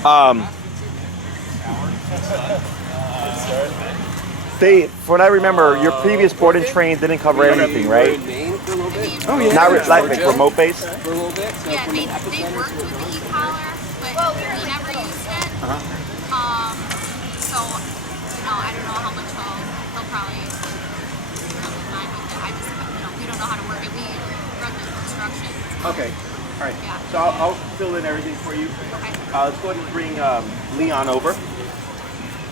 From what I remember, your previous board and train didn't cover everything, right? Oh yeah. Not like remote based. For a little bit. So Yeah, they worked with the e-collar, but we never used it. So, I don't know how much he'll probably mind with it. I just, we don't know how to work it. We run the instructions. Okay. All right. Yeah. So I'll fill in everything for you. Okay. Let's go ahead and bring Leon over.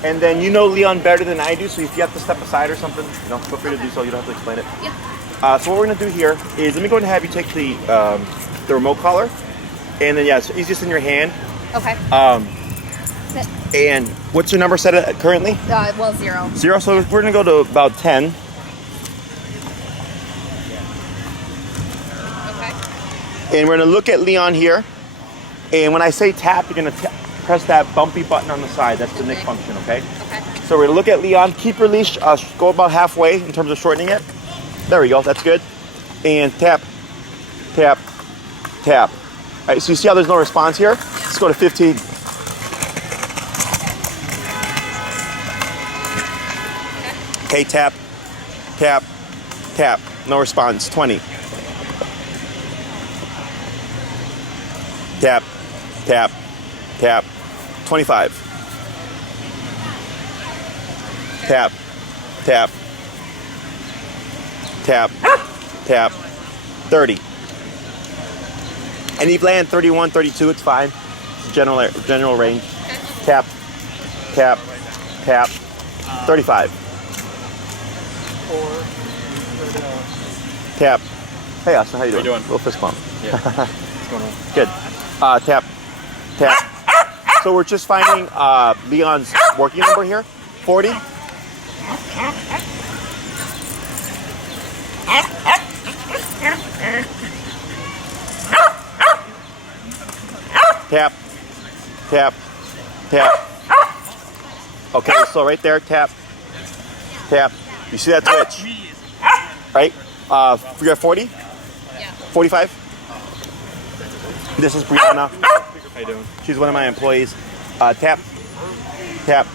And then you know Leon better than I do, so if you have to step aside or something, feel free to do so. You don't have to explain it. Yeah. So what we're going to do here is let me go ahead and have you take the remote collar. And then, yeah, it's easiest in your hand. Okay. And what's your number set at currently? Well, 0. 0, so we're going to go to about 10. Okay. And we're going to look at Leon here. And when I say tap, you're going to press that bumpy button on the side. That's the nick function, okay? Okay. So we're going to look at Leon. Keep your leash, go about halfway in terms of shortening it. There we go, that's good. And tap, tap, tap. All right, so you see how there's no response here? Let's go to 15. Okay, tap, tap, tap. No response, 20. Tap, tap, tap, 25. Tap, tap, tap, tap, 30. And you've landed 31, 32, it's fine. General range. Tap, tap, tap, 35. Tap. Hey Austin, how you doing? Little fist bump. Yeah. What's going on? Good. Tap, tap. So we're just finding Leon's working number here. 40. Tap, tap, tap. Okay, so right there, tap, tap. You see that twitch? Right? We got 40? Yeah. 45? This is Brianna. How you doing? She's one of my employees. Tap, tap,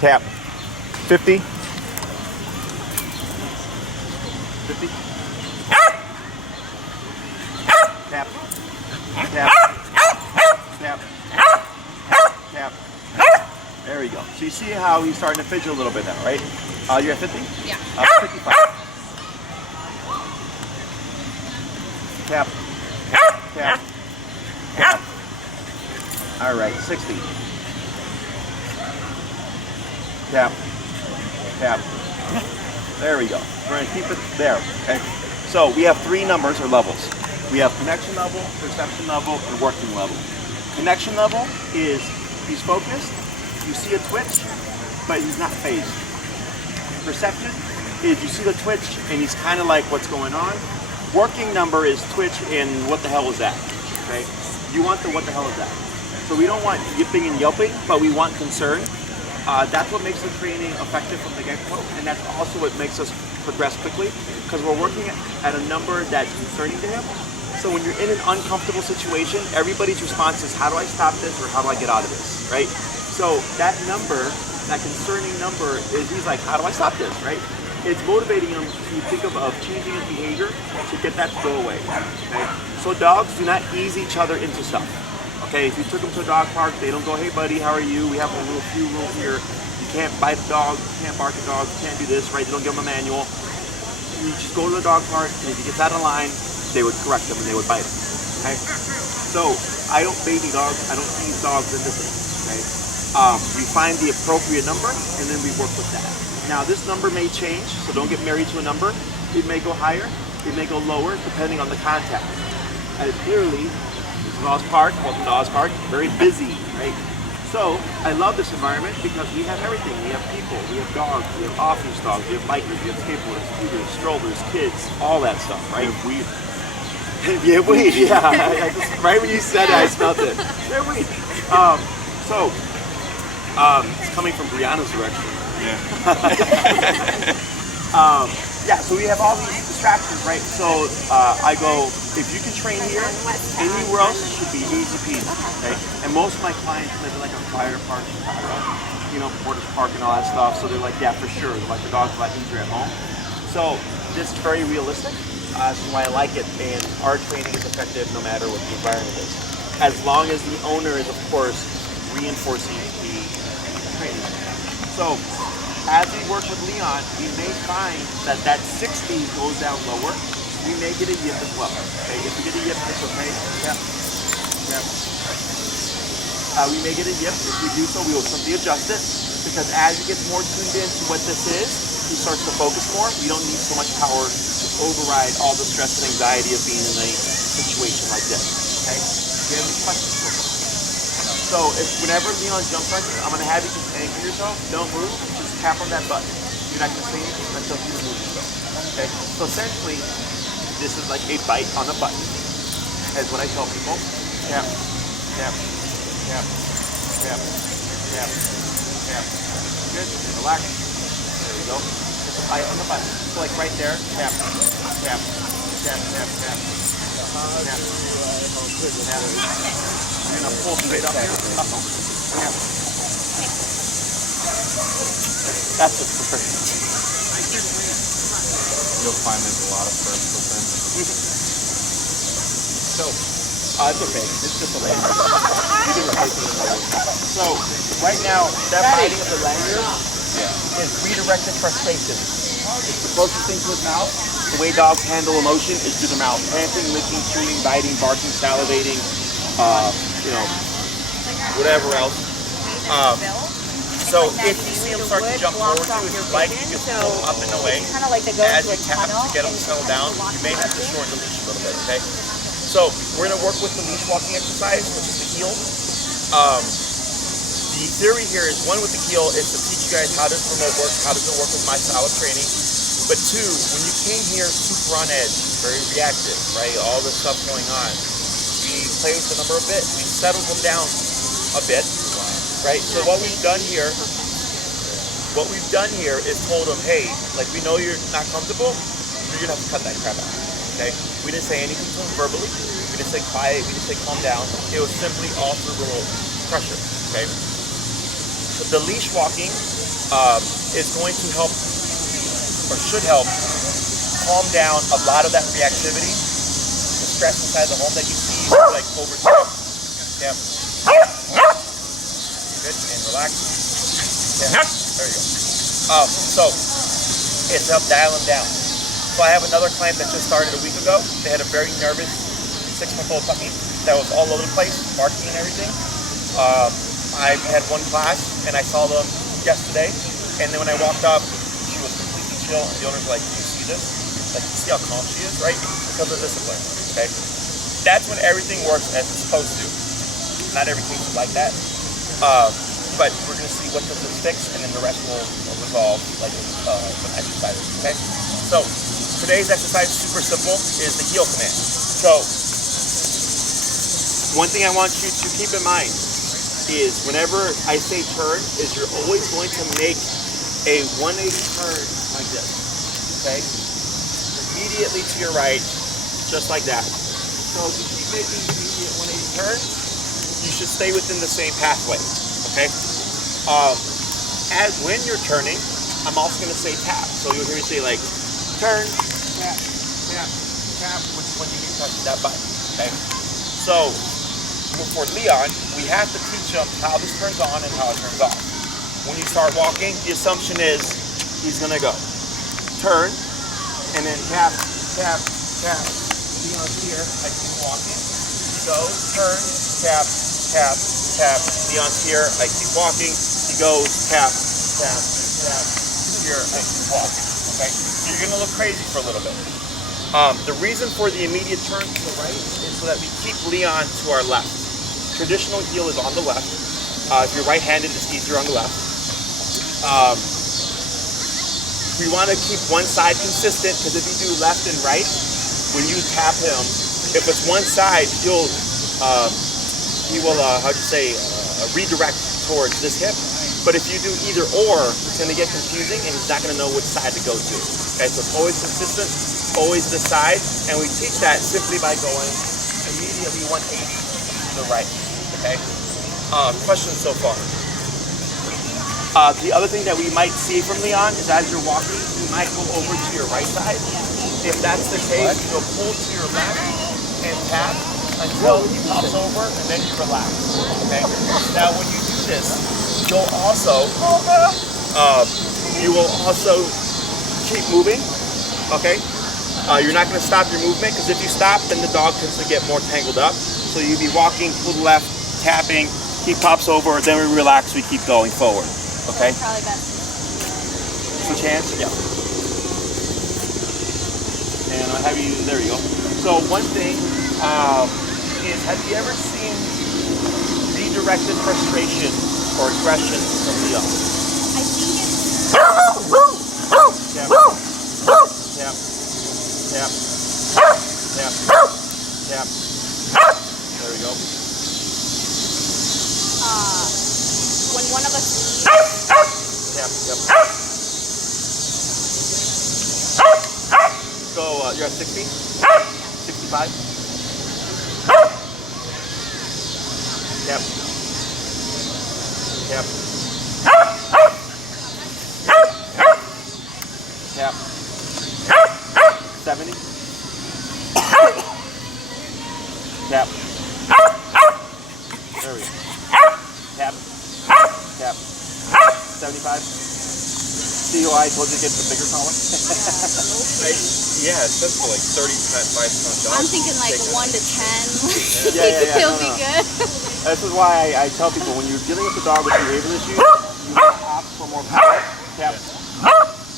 tap. 50. 50. Tap, tap, tap, tap. There we go. So you see how he's starting to fidget a little bit now, right? You're at 50? Yeah. 55. Tap, tap, tap. All right, 60. Tap, tap. There we go. We're going to keep it there. Okay. So we have 3 numbers or levels. We have connection level, perception level, and working level. Connection level is he's focused, you see a twitch, but he's not phased. Perception is you see the twitch and he's kind of like what's going on. Working number is twitch and what the hell is that? Okay? You want the what the hell is that? So we don't want yipping and yelping, but we want concern. That's what makes the training effective from the get-go, and that's also what makes us progress quickly, because we're working at a number that's concerning to him. So when you're in an uncomfortable situation, everybody's response is, how do I stop this, or how do I get out of this, right? So that number, that concerning number, is he's like, how do I stop this, right? It's motivating him to think of changing his behavior to get that to go away, okay? So dogs do not ease each other into stuff. Okay, if you took them to a dog park, they don't go, hey buddy, how are you? We have a few rules here. You can't bite a dog, you can't bark at dogs, you can't do this, right? They don't give them a manual. You just go to the dog park, and if he gets out of line, they would correct him and they would bite him. Okay? So I don't baby dogs, I don't ease dogs into things. Okay? We find the appropriate number and then we work with that. Now this number may change, so don't get married to a number. It may go higher, it may go lower, depending on the contact. Clearly, this is Oz Park, welcome to Oz Park, very busy, right? So I love this environment because we have everything. We have people, we have dogs, we have off-leash dogs, we have bikers, we have skateboarders, scooters, strollers, kids, all that stuff, right? Weed. Yeah, weed, yeah. Right when you said it, I smelled it. They're weed. It's coming from Brianna's direction. Yeah. Yeah, so we have all these distractions, right? So I go, if you can train here, anywhere else should be easy peasy, okay? And most of my clients live in like a fire park, Chicago, you know, Porter's Park and all that stuff. So they're like, yeah, for sure. Like the dog's a lot easier at home. So this is very realistic. That's why I like it. And our training is effective no matter what the environment is. As long as the owner is, of course, reinforcing the training. So as we work with Leon, we may find that that 60 goes down lower. We may get a yip as well. Okay, if we get a yip, it's okay. Yeah. Yeah. We may get a yip. If we do so, we will simply adjust it because as he gets more tuned into what this is, he starts to focus more. We don't need so much power to override all the stress and anxiety of being in a situation like this. Okay. Do you have any questions for me? So if whenever Leon jumps on you, I'm going to have you just anchor yourself. Don't move. Just tap on that button. You're not going to say anything until you remove yourself. Okay? So essentially, this is like a bite on a button. As what I tell people. Tap, tap, tap, tap, tap, tap. Good. Relax. There we go. Just a bite on the button. So like right there. Tap, tap, tap, tap, tap. Tap. Tap. I'm gonna pull straight up here. Yeah. That's just perfect. You'll find there's a lot of firsts with them. So, it's okay. It's just a lanyard. You can replace it with a lanyard. So, right now, that biting of the lanyard is redirected frustration. It's the closest thing to his mouth. The way dogs handle emotion is through the mouth. Panting, licking, chewing, biting, barking, salivating, you know, whatever else. So if you see him start to jump forward to you, if you like, you just pull him up and away. As you tap to get him to settle down, you may have to shorten the leash a little bit, okay? So we're gonna work with the leash walking exercise, which is the heel. The theory here is one with the heel is to teach you guys how does remote work, how does it work with my style of training. But two, when you came here super on edge, very reactive, right? All this stuff going on. We play with the number a bit. We settled them down a bit, right? So what we've done here is told them, hey, like we know you're not comfortable, you're gonna have to cut that crap out, okay? We didn't say anything to them verbally. We didn't say quiet. We didn't say calm down. It was simply all through remote pressure, okay? So the leash walking is going to help, or should help, calm down a lot of that reactivity, the stress inside the home that you see like over time. Yep. Good, and relax. Yeah. There you go. So it's help dial them down. So I have another client that just started a week ago. They had a very nervous 6-month-old puppy that was all over the place, barking and everything. I had one class and I saw them yesterday, and then when I walked up, she was completely chill, and the owner's like, do you see this? Like, you see how calm she is, right? Because of discipline, okay? That's when everything works as it's supposed to. Not every case is like that. But we're gonna see what does this fix, and then the rest will resolve like with exercises, okay? So today's exercise is super simple, is the heel command. So one thing I want you to keep in mind is whenever I say turn, is you're always going to make a 180 turn like this, okay? Immediately to your right, just like that. So if you keep making the immediate 180 turn, you should stay within the same pathway, okay? As when you're turning, I'm also gonna say tap. So you'll hear me say like, turn, tap, tap, tap, which is when you touch that button, okay? So, for Leon, we have to teach him how this turns on and how it turns off. When you start walking, the assumption is he's gonna go turn, and then tap, tap, tap. Leon's here, I keep walking. He goes, turn, tap, tap, tap. Leon's here, I keep walking. He goes, tap, tap, tap. Here, I keep walking. Okay, so you're gonna look crazy for a little bit. The reason for the immediate turn to the right is so that we keep Leon to our left. Traditional heel is on the left. If you're right-handed, it's easier on the left. We want to keep one side consistent because if you do left and right, when you tap him, if it's one side, he will redirect towards this hip. But if you do either or, it's going to get confusing and he's not going to know which side to go to. Okay, so it's always consistent, always this side, and we teach that simply by going immediately 180 to the right. Okay. Questions so far? The other thing that we might see from Leon is as you're walking, you might go over to your right side. If that's the case, you'll pull to your left and tap until he pops over, and then you relax. Okay. Now, when you do this, you'll also you will also keep moving. Okay. You're not going to stop your movement, because if you stop, then the dog tends to get more tangled up. So you'll be walking, pull left, tapping. He pops over, then we relax. We keep going forward. Okay. Probably best. Switch hands. Yeah. And I'll have you. There you go. So one thing is, have you ever seen redirected frustration or aggression from the dog? I think it's. Tap. Tap. Tap. Tap. Tap. There we go. When one of us leaves. Tap. Yep. So you're at 60? 65? Yep. Yep. Yep. 70? Tap. There we go. Tap. Tap. 75? See why I told you to get the bigger collar? Yeah, it's just for like 35-pound dogs. I'm thinking like 1 to 10. Yeah. He'll be good. This is why I tell people, when you're dealing with a dog with behavioral issues, you want to opt for more power. Tap.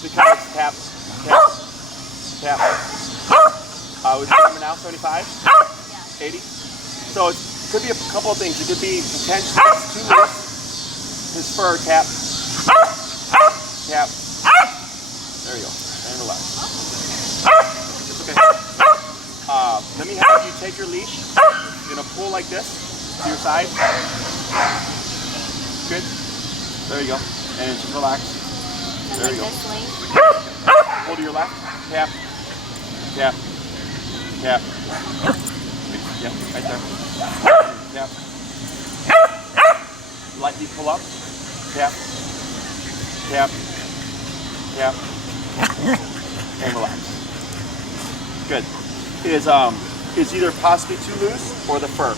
Because tap. Tap. Tap. What's your number now? 75? 80? So it could be a couple of things. It could be potentially too loose. His fur. Tap. Tap. There you go. And relax. It's okay. Let me have you take your leash. You're going to pull like this to your side. Good. There you go. And just relax. There you go. Pull to your left. Tap. Tap. Tap. Yep, right there. Tap. Lightly pull up. Tap. Tap. Tap. And relax. Good. Is either possibly too loose or the fur.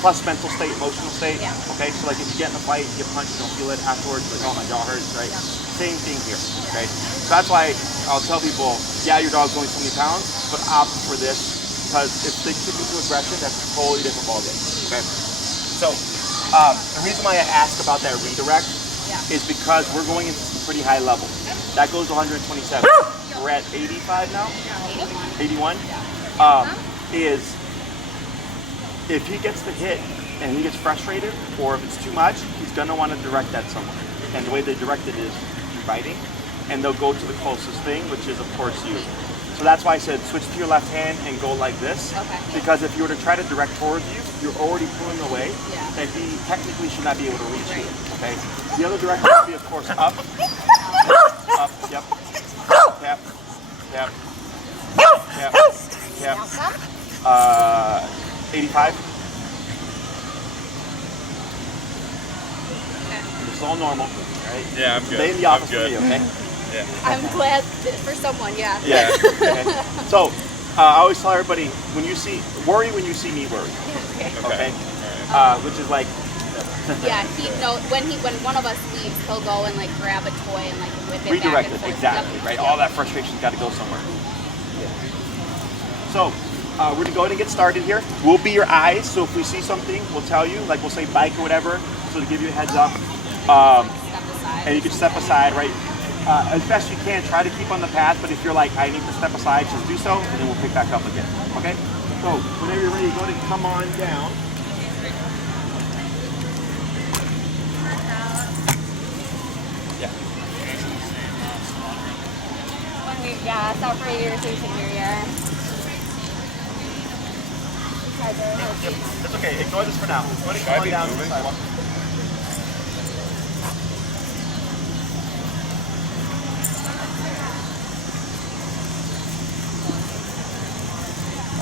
Plus mental state, emotional state. Yeah. Okay, so like if you get in a fight, you get punched, you don't feel it afterwards, like, oh my jaw hurts, right? Yeah. Same thing here. Okay. So that's why I'll tell people, yeah, your dog's only 20 pounds, but opt for this, because if they kick into aggression, that's a totally different ballgame. Okay. So the reason why I asked about that redirect is because we're going into some pretty high levels. That goes to 127. We're at 85 now. 81. Is if he gets the hit and he gets frustrated, or if it's too much, he's gonna want to direct that somewhere. And the way they direct it is through biting, and they'll go to the closest thing, which is of course you. So that's why I said switch to your left hand and go like this. Okay. Because if you were to try to direct towards you, you're already pulling away, Yeah. and he technically should not be able to reach you. Okay. The other direction would be, of course, up. Up. Yep. Tap. Tap. Tap. Tap. 85. It's all normal, right? Yeah, I'm good. Stay in the office I'm good. for me, okay? Yeah. I'm glad for someone, yeah. Yeah. Okay. So, I always tell everybody, when you see, worry when you see me worry. Okay? Which is like, Yeah, when one of us leaves, he'll go and like grab a toy and like whip it redirect back it, and forth. exactly, Yep. right? All that frustration's got to go somewhere. So, we're gonna go ahead and get started here. We'll be your eyes, so if we see something, we'll tell you, like we'll say bike or whatever, so to give you a heads up. Step aside. And you can step aside, right? As best you can, try to keep on the path, but if you're like, I need to step aside, just do so, and then we'll pick back up again, okay? So, whenever you're ready, go ahead and come on down. Yeah. Yeah, stop for irritation here, yeah. Yep, that's okay. Ignore this for now. Go ahead and come on down to the sidewalk.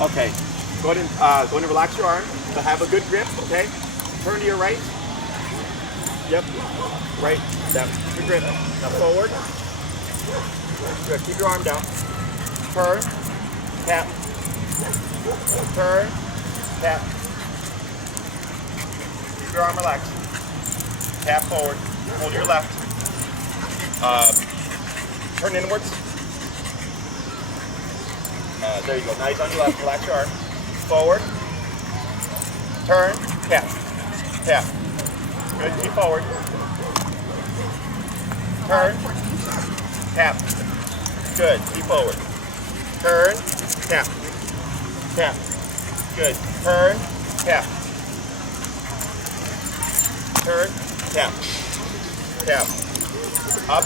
Okay. Go ahead and relax your arm. So have a good grip, okay? Turn to your right. Yep. Right. Down. Keep your grip. Now forward. Good. Keep your arm down. Turn. Tap. Turn. Tap. Keep your arm relaxed. Tap forward. Hold your left. Turn inwards. There you go. Now he's on your left. Relax your arm. Forward. Turn. Tap. Tap. Good. Keep forward. Turn. Tap. Good. Keep forward. Turn. Tap. Tap. Good. Turn. Tap. Turn. Tap. Tap. Up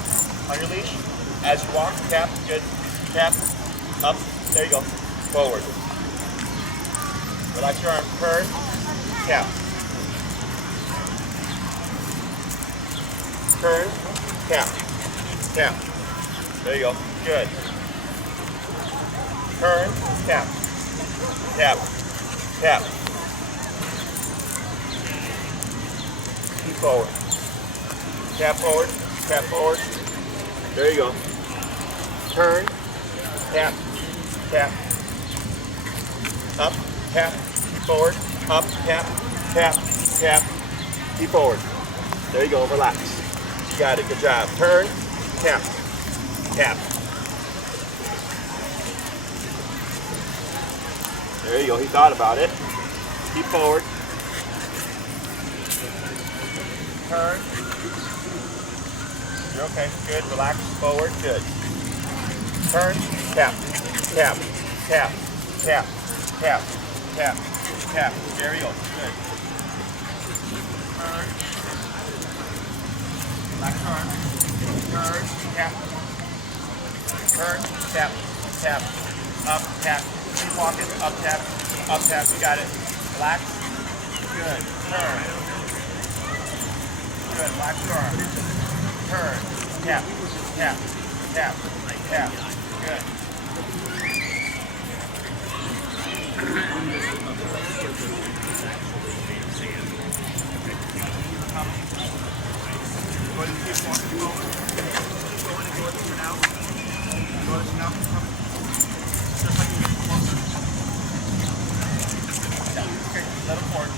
on your leash. As you walk, tap. Good. Tap. Up. There you go. Forward. Relax your arm. Turn. Tap. Turn. Tap. Tap. There you go. Good. Turn. Tap. Tap. Tap. Keep forward. Tap forward. Tap forward. There you go. Turn. Tap. Tap. Up. Tap. Keep forward. Up. Tap. Tap. Tap. Keep forward. There you go. Relax. You got it. Good job. Turn. Tap. Tap. There you go. He thought about it. Keep forward. Turn. You're okay. Good. Relax. Forward. Good. Turn. Tap. Tap. Tap. Tap. Tap. Tap. Tap. There you go. Good. Turn. Relax your arm. Turn. Tap. Turn. Tap. Tap. Up. Tap. Keep walking. Up. Tap. Up. Tap. You got it. Relax. Good. Turn. Good. Relax your arm. Turn. Tap. Tap. Tap. Tap. Good. Go ahead and keep walking forward. Go in and go in for now. Go in now. Just like you get closer. Yeah. Okay. Let him forward.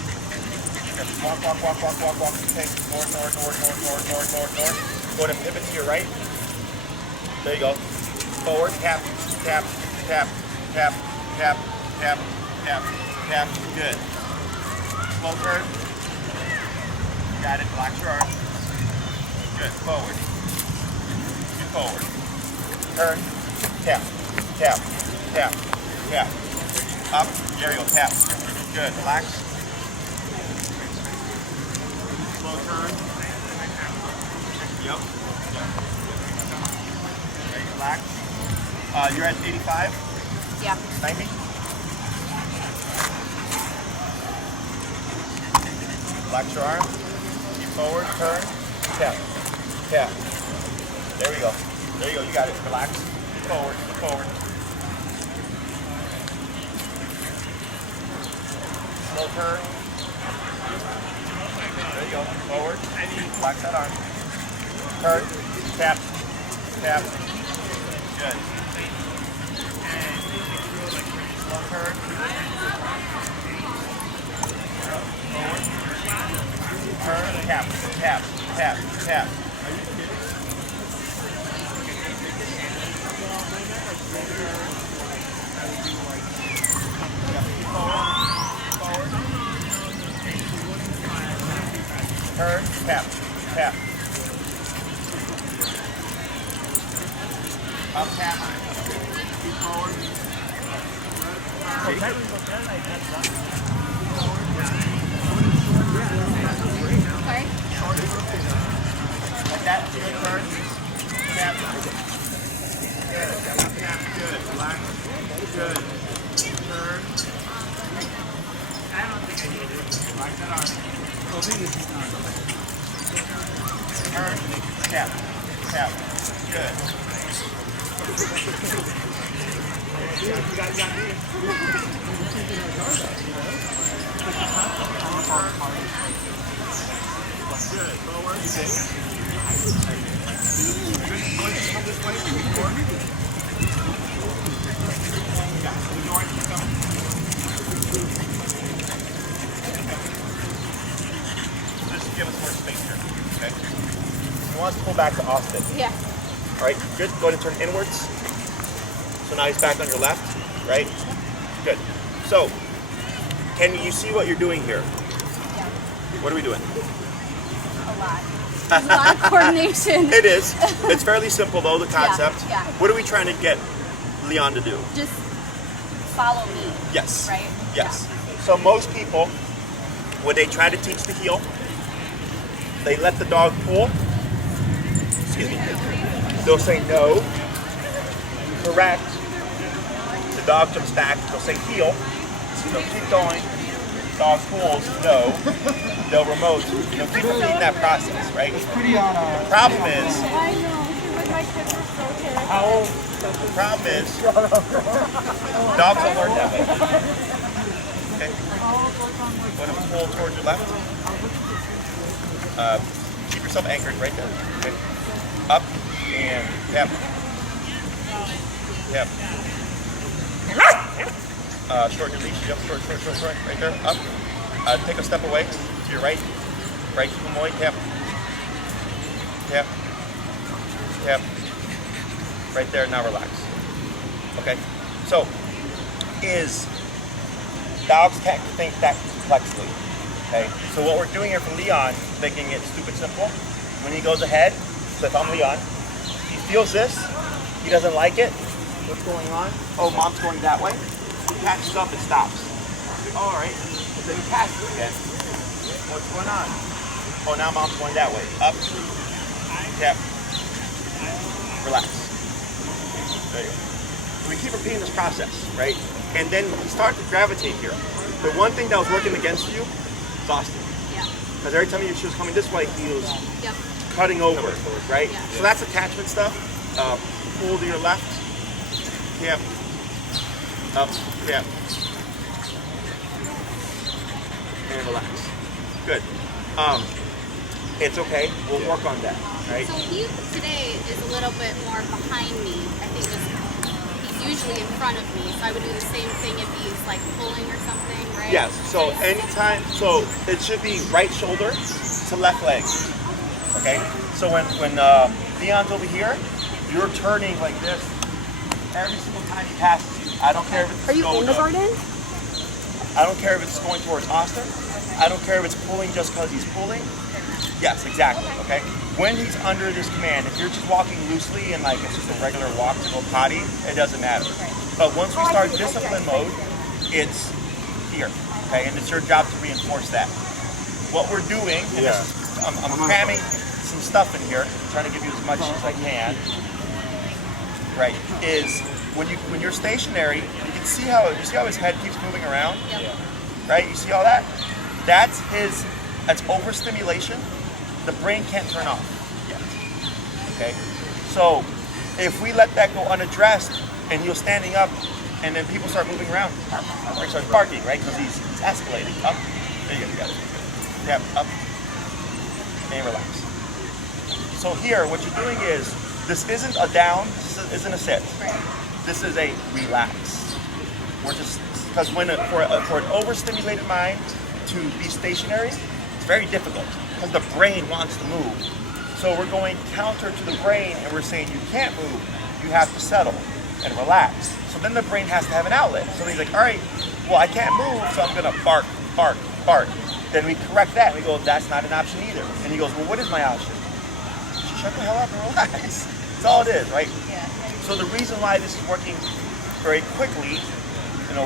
Okay. Walk. Okay. North. Go ahead and pivot to your right. There you go. Forward. Tap. Tap. Tap. Tap. Tap. Tap. Tap. Tap. Good. Slow turn. Got it. Relax your arm. Good. Forward. Keep forward. Turn. Tap. Tap. Tap. Tap. Up. There you go. Tap. Good. Relax. Slow turn. Yep. Okay. Relax. You're at 85? Yeah. 90? Relax your arm. Keep forward. Turn. Tap. Tap. There we go. There you go. You got it. Relax. Forward. Forward. Slow turn. There you go. Forward. Relax that arm. Turn. Tap. Tap. Good. Slow turn. Forward. Turn. Tap. Tap. Tap. Tap. Are you kidding? Forward. Turn. Tap. Tap. Up. Tap. Keep forward. Okay. Like that. Good turn. Tap. Good. Tap. Good. Relax. Good. Turn. I don't think I need it. Relax that arm. Turn. Tap. Tap. Good. You got me. Just give us more space here, okay? He wants to pull back to Austin. Yeah. All right, good. Go ahead and turn inwards. So now he's back on your left, right? Good. So, can you see what you're doing here? Yeah. What are we doing? A lot. There's a lot of coordination. It is. It's fairly simple though, the concept. Yeah. What are we trying to get Leon to do? Just follow me. Yes. Right? Yes. So most people, when they try to teach the heel, they let the dog pull. Excuse me. They'll say no. Correct. The dog jumps back. They'll say heel. They'll keep going. Dog pulls. No. They'll remote. They'll keep repeating that process, right? It's pretty on The problem is, I know. Like my kids are so terrible. how old? the problem is, dogs don't learn that way. Okay. Go ahead and pull towards your left. Keep yourself anchored right there. Okay. Up and tap. Tap. Shorten your leash. Yep, short. Right there. Up. Take a step away to your right. Right, keep them away. Tap. Tap. Tap. Right there. Now relax. Okay. So, dogs can't think that complexly. Okay. So what we're doing here for Leon, making it stupid simple. When he goes ahead, so if I'm Leon, he feels this. He doesn't like it. What's going on? Oh, mom's going that way. He catches up and stops. All right. And then he passes again. What's going on? Oh, now mom's going that way. Up. Tap. Relax. There you go. So we keep repeating this process, right? And then we start to gravitate here. The one thing that was working against you is Austin. Yeah. Because every time she was coming this way, he was Yep. cutting over, right? Yeah. So that's attachment stuff. Pull to your left. Tap. Up. Tap. And relax. Good. It's okay. We'll work on that, right? So he today is a little bit more behind me. I think he's usually in front of me. So I would do the same thing if he's like pulling or something, right? Yes. So anytime, so it should be right shoulder to left leg. Okay. So when Leon's over here, you're turning like this every single time he passes you. I don't care if it's Are you in the garden? I don't care if it's going towards Austin. I don't care if it's pulling just because he's pulling. Yes, exactly. Okay. When he's under this command, if you're just walking loosely and like it's just a regular walk to go potty, it doesn't matter. But once we start discipline mode, it's here. Okay, and it's your job to reinforce that. What we're doing, and this is, I'm cramming some stuff in here, trying to give you as much as I can. Right, is when you're stationary, you can see how his head keeps moving around. Yep. Right, you see all that? That's overstimulation. The brain can't turn off yet. Okay, so if we let that go unaddressed and you're standing up, and then people start moving around, or start barking, right? Because he's escalating up. There you go, you got it. Tap up and relax. So here, what you're doing is this isn't a down, this isn't a sit. This is a relax. We're just because for an overstimulated mind to be stationary, it's very difficult because the brain wants to move. So we're going counter to the brain and we're saying you can't move, you have to settle and relax. So then the brain has to have an outlet. So he's like, all right, well I can't move, so I'm gonna bark, bark, bark. Then we correct that and we go, that's not an option either. And he goes, well what is my option? Shut the hell up and relax. That's all it is, right? Yeah. So the reason why this is working very quickly,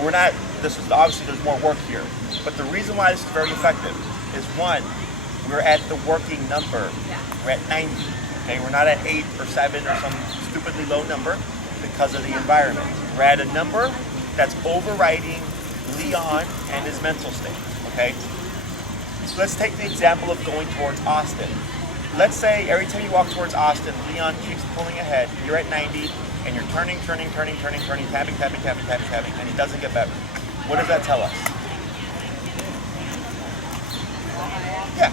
we're not, this is obviously there's more work here, but the reason why this is very effective is one, we're at the working number. We're at 90. Okay, we're not at 8 or 7 or some stupidly low number because of the environment. We're at a number that's overriding Leon and his mental state. Okay, so let's take the example of going towards Austin. Let's say every time you walk towards Austin, Leon keeps pulling ahead. You're at 90, and you're turning, tapping, and he doesn't get better. What does that tell us? Yeah,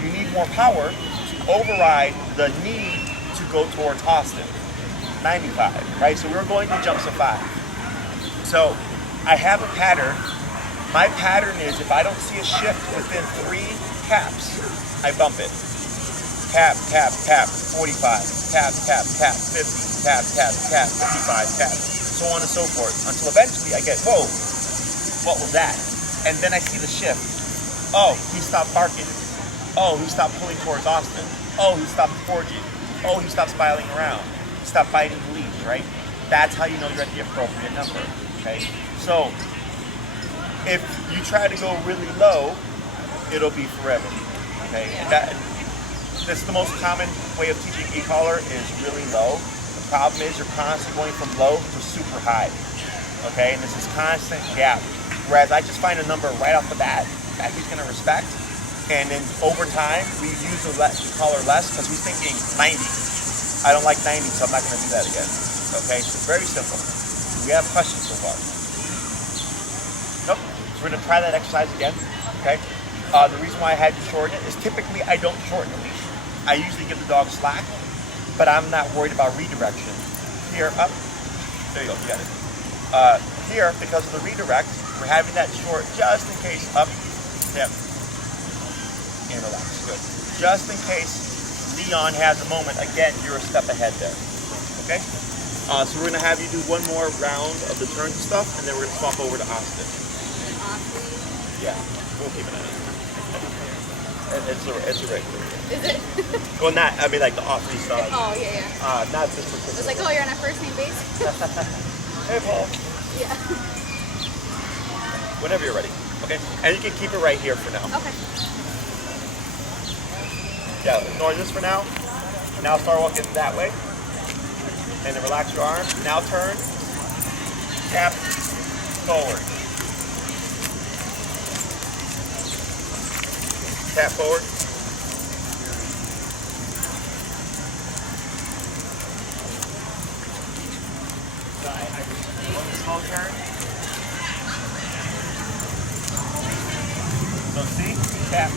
you need more power to override the need to go towards Austin. 95, right? So we're going to jumps of 5. So I have a pattern. My pattern is if I don't see a shift within 3 taps, I bump it. Tap, tap, tap, 45, tap, tap, tap, 50, tap, tap, tap, 55, tap, so on and so forth, until eventually I get, whoa, what was that? And then I see the shift. Oh, he stopped barking. Oh, he stopped pulling towards Austin. Oh, he stopped Corgi. Oh, he stopped spiraling around. He stopped biting the leash, right? That's how you know you're at the appropriate number, okay? So, if you try to go really low, it'll be forever, okay? And this is the most common way of teaching e-collar is really low. The problem is you're constantly going from low to super high, okay? And this is constant gap. Whereas I just find a number right off the bat that he's gonna respect, and then over time, we use the collar less because he's thinking 90. I don't like 90, so I'm not gonna do that again, okay? So it's very simple. We have questions so far. Nope. So we're gonna try that exercise again, okay? The reason why I had you shorten it is typically I don't shorten the leash. I usually give the dog slack, but I'm not worried about redirection. Here, up. There you go, you got it. Here, because of the redirect, we're having that short just in case, up, step, and relax, good. Just in case Leon has a moment, again, you're a step ahead there, okay? So we're gonna have you do one more round of the turns and stuff, and then we're gonna swap over to Austin. Yeah, we'll keep it on it. It's a regular. Is it? Well, not, I mean like the off-leash style. Oh, yeah. Not this particular. It's like, oh, you're on a first name base? Hey, Paul. Yeah. Whenever you're ready, okay? And you can keep it right here for now. Okay. Yeah, ignore this for now. Now start walking that way. And then relax your arm. Now turn. Tap. Forward. Tap forward. Small turn. So see? Tap.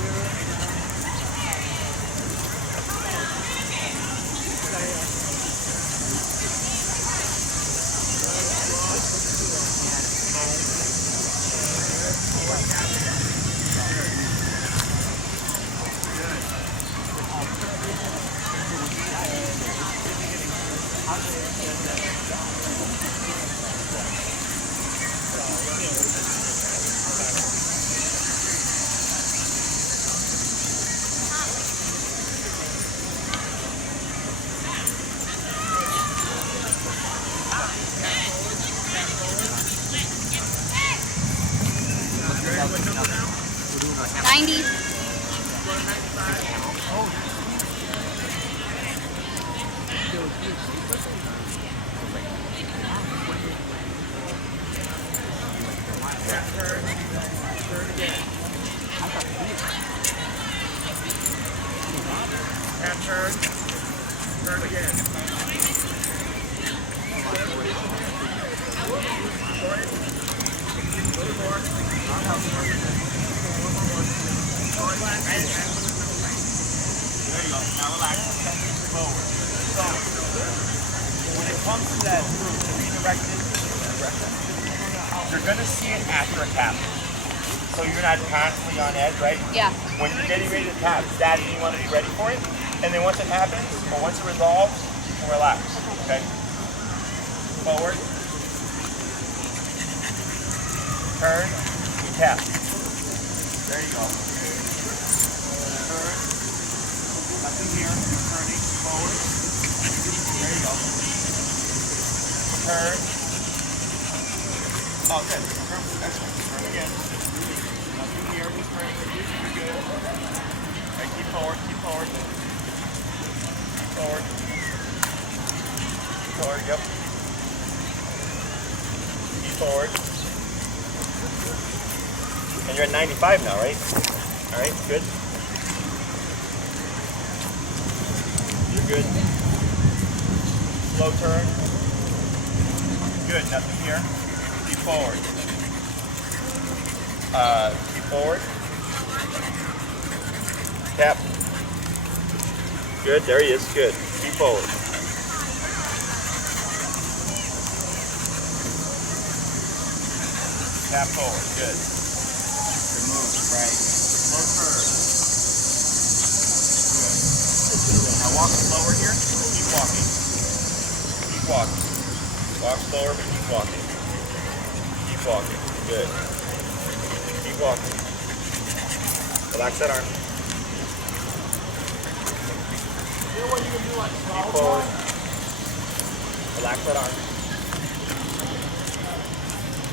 Turn again. There you go. Now relax. Forward. So, when it comes to that redirected, you're going to see it after a tap. So you're not constantly on edge, right? Yeah. When you're getting ready to tap, that's when you want to be ready for it. And then once it happens, or once it resolves, you can relax. Okay? Forward. Turn. You tap. There you go. Turn. Nothing here. Turning. Forward. There you go. Turn. Oh, good. Turn. Excellent. Turn again. Nothing here. Just turn. You're good. Right, keep forward. Keep forward. Forward. Forward, yep. Keep forward. And you're at 95 now, right? All right, good. You're good. Slow turn. Good, nothing here. Keep forward. Keep forward. Tap. Good, there he is, good. Keep forward. Tap forward, good. Good move, right. Slow turn. Good. Now walk slower here. Keep walking. Keep walking. Walk slower, but keep walking. Keep walking. Good. Keep walking. Relax that arm. Keep forward. Relax that arm.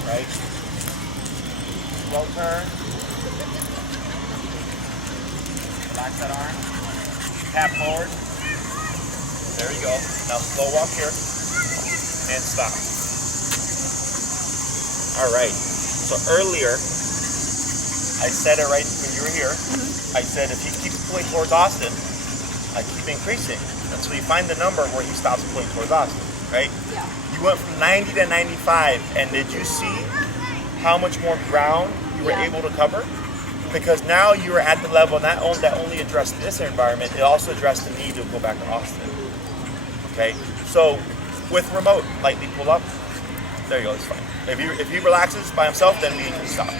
Right. Slow turn. Relax that arm. Tap forward. There you go. Now slow walk here. And stop. All right. So earlier, I said it right when you were here. I said if he keeps pulling towards Austin, I keep increasing until you find the number where he stops pulling towards Austin, right? Yeah. You went from 90 to 95, and did you see how much more ground you were able to cover? Because now you are at the level that only addressed this environment, it also addressed the need to go back to Austin. Okay, so with remote, lightly pull up. There you go, it's fine. If he relaxes by himself, then we can stop.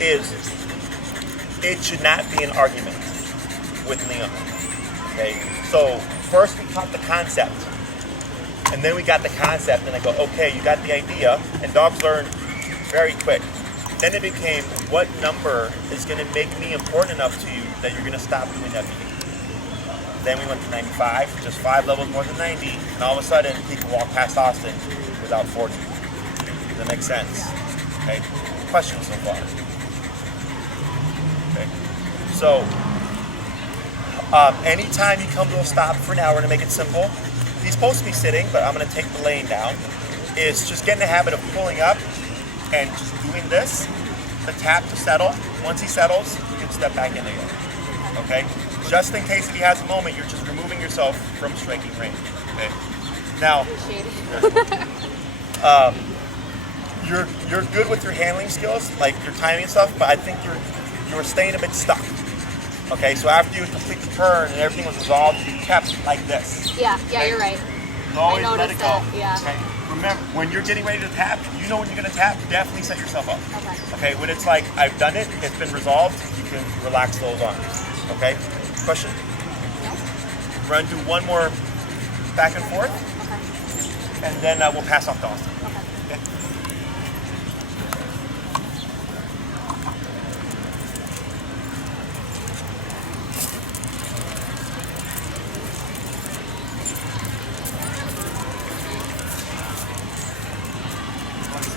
It should not be an argument with Leon. Okay, so first we taught the concept, and then we got the concept, and I go, okay, you got the idea, and dogs learn very quick. Then it became, what number is going to make me important enough to you that you're going to stop doing that behavior? Then we went to 95, just 5 levels more than 90, and all of a sudden he can walk past Austin without 40. Does that make sense? Okay. Questions so far? Okay. So, anytime you come to a stop for an hour, to make it simple, he's supposed to be sitting, but I'm going to take the lane down, is just get in the habit of pulling up and just doing this, the tap to settle. Once he settles, you can step back in again. Okay? Just in case if he has a moment, you're just removing yourself from striking range. Okay? Now, you're good with your handling skills, like your timing and stuff, but I think you're staying a bit stuck. Okay, so after you complete the turn and everything was resolved, you kept like this. Yeah, Okay? you're right. You always I let it noticed go. that, yeah. Okay. Remember, when you're getting ready to tap, you know when you're going to tap, definitely set yourself up. Okay. Okay, when it's like, I've done it, it's been resolved, you can relax those arms. Okay? Question? No? We're going to do one more back and forth, Okay. and then we'll pass off to Austin. Okay. Okay?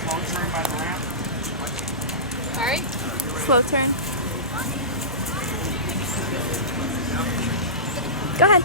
Slow turn by the ramp. Sorry? Slow turn. Go ahead.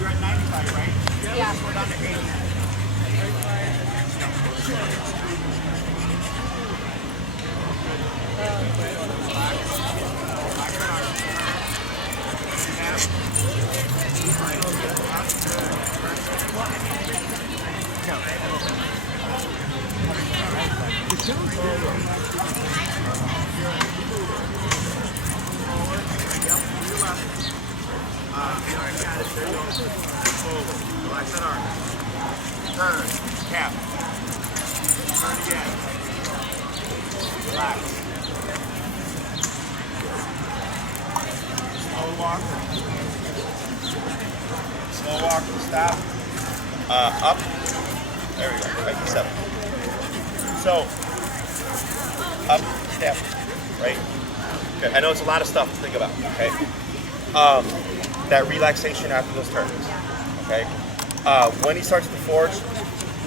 You're at 95, right? Yeah. We're down to 80. Relax that arm. Relax that arm. Turn. Cap. Turn again. Relax. Slow walk. Slow walk. Stop. Up. There we go. Right. Step. So, up, step. Right. Good. I know it's a lot of stuff to think about. Okay. That relaxation after those turns. Okay. When he starts to forge,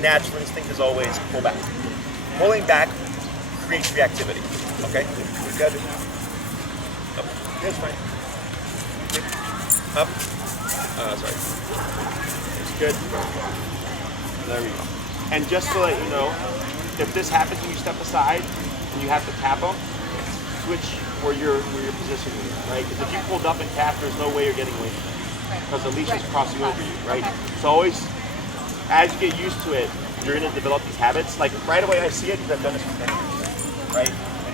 natural instinct is always pull back. Pulling back creates reactivity. Okay. Good. Up. That's fine. Up. Sorry. Good. There we go. And just to let you know, if this happens when you step aside and you have to tap them, switch where your position is, right? Because if you pulled up and tapped, there's no way you're getting away from it. Because the leash is crossing over you, right? So always, as you get used to it, you're going to develop these habits. Like right away I see it because I've done this for 10 years, right?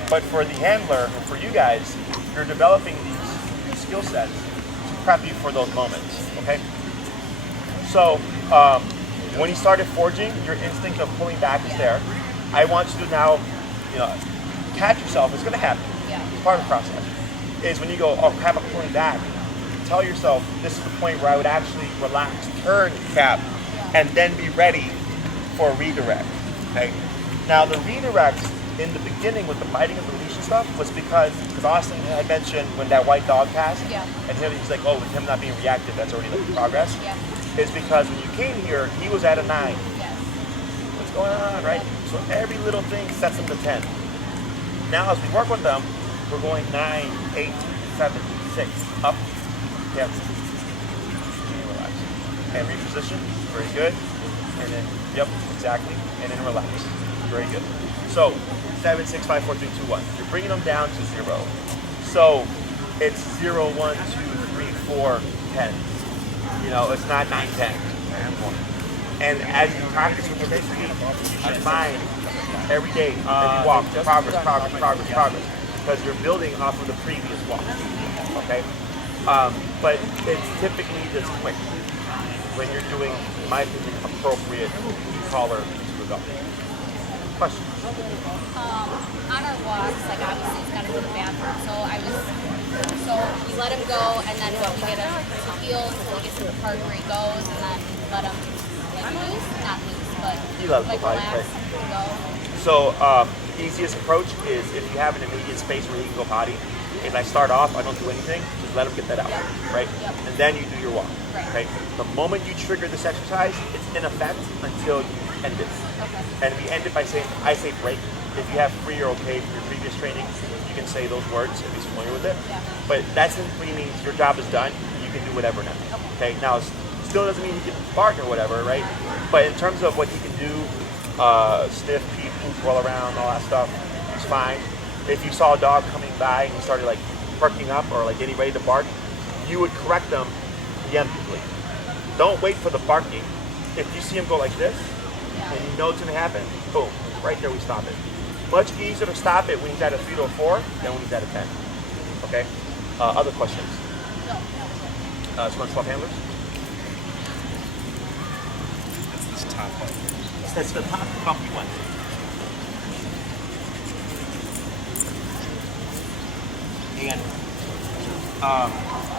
But for the handler, and for you guys, you're developing these skill sets to prep you for those moments, okay? So when you started forging, your instinct of pulling back is there. I want you to now, catch yourself. It's going to happen. It's part of the process. Is when you go, oh crap, I'm pulling back. Tell yourself, this is the point where I would actually relax, turn, cap, and then be ready for a redirect. Okay. Now the redirect in the beginning with the biting of the leash and stuff was because Austin had mentioned when that white dog passed, and he's like, oh, with him not being reactive, that's already like progress. Is because when you came here, he was at a 9. What's going on, right? So every little thing sets him to 10. Now as we work with them, we're going 9, 8, 7, 6, up, and relax. And reposition, very good. And then, yep, exactly. And then relax, very good. So 7, 6, 5, 4, 3, 2, 1. You're bringing them down to 0. So it's 0, 1, 2, 3, 4, 10. It's not 9, 10. And as you practice with your basic, you should find every day, every walk, progress. Because you're building off of the previous walk. Okay? But it's typically this quick when you're doing, in my opinion, appropriate collar to go. Questions? On our walks, like obviously he's got to go to the bathroom, so you let him go, and then we get him to heel until he gets to the part where he goes, and then let him not loose, but relax and go. So easiest approach is if you have an immediate space where he can go potty, is I start off, I don't do anything, just let him get that out, right? And then you do your walk, okay? The moment you trigger this exercise, it's in effect until you end it. And we end it by saying, I say break. If you have free or okay from your previous training, you can say those words if he's familiar with it. But that simply means your job is done, you can do whatever now, okay? Now, it still doesn't mean he can bark or whatever, right? But in terms of what he can do, sniff, pee, poop, roll around, all that stuff, it's fine. If you saw a dog coming by and he started like perking up or like getting ready to bark, you would correct them preemptively. Don't wait for the barking. If you see him go like this, and you know it's going to happen, boom, right there we stop it. Much easier to stop it when he's at a 3 to a 4 than when he's at a 10. Okay? Other questions? No. Just want to swap handlers? That's this top one. That's the top bumpy one. And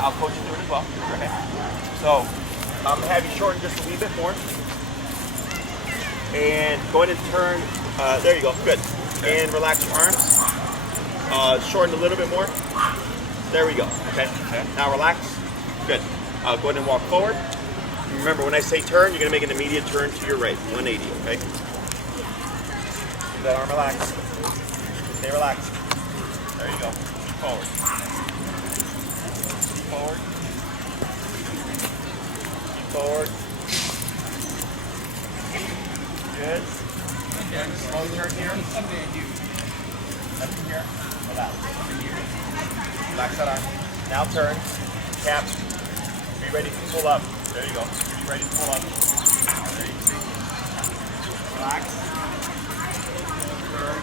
I'll coach you through it as well. Okay. So I'm going to have you shorten just a wee bit more. And go ahead and turn. There you go. Good. And relax your arms. Shorten a little bit more. There we go. Okay. Now relax. Good. Go ahead and walk forward. Remember, when I say turn, you're going to make an immediate turn to your right, 180, okay? Keep that arm relaxed. Stay relaxed. There you go. Keep forward. Keep forward. Keep forward. Good. Again, slow turn here. Up in here. Relax. Relax that arm. Now turn. Cap. Be ready to pull up. There you go. Be ready to pull up. There you see. Relax. Turn.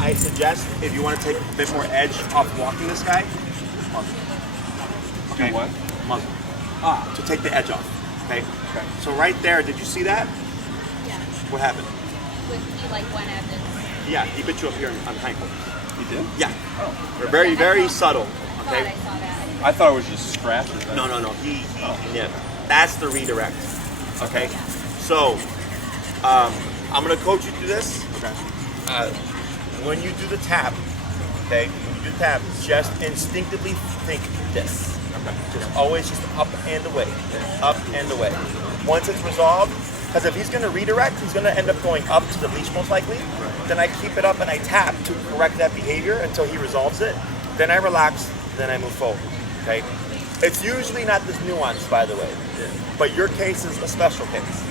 I suggest if you want to take a bit more edge off walking this guy, muzzle. Okay. Do what? Muzzle. Ah. To take the edge off. Okay. Okay. So right there, did you see that? Yeah. What happened? He like went at this. Yeah, he bit you up here on hind quarters. You did? Yeah. Oh. They're very, very subtle. I thought Okay. I saw that. I thought it was just scratches. No. He nipped. That's the redirect. Okay. So, I'm gonna coach you through this. Okay. When you do the tap, okay, when you do the tap, just instinctively think this. Okay. Just always just up and away, up and away. Once it's resolved, because if he's going to redirect, he's going to end up going up to the leash most likely. Then I keep it up and I tap to correct that behavior until he resolves it. Then I relax, then I move forward. Okay. It's usually not this nuanced, by the way, but your case is a special case.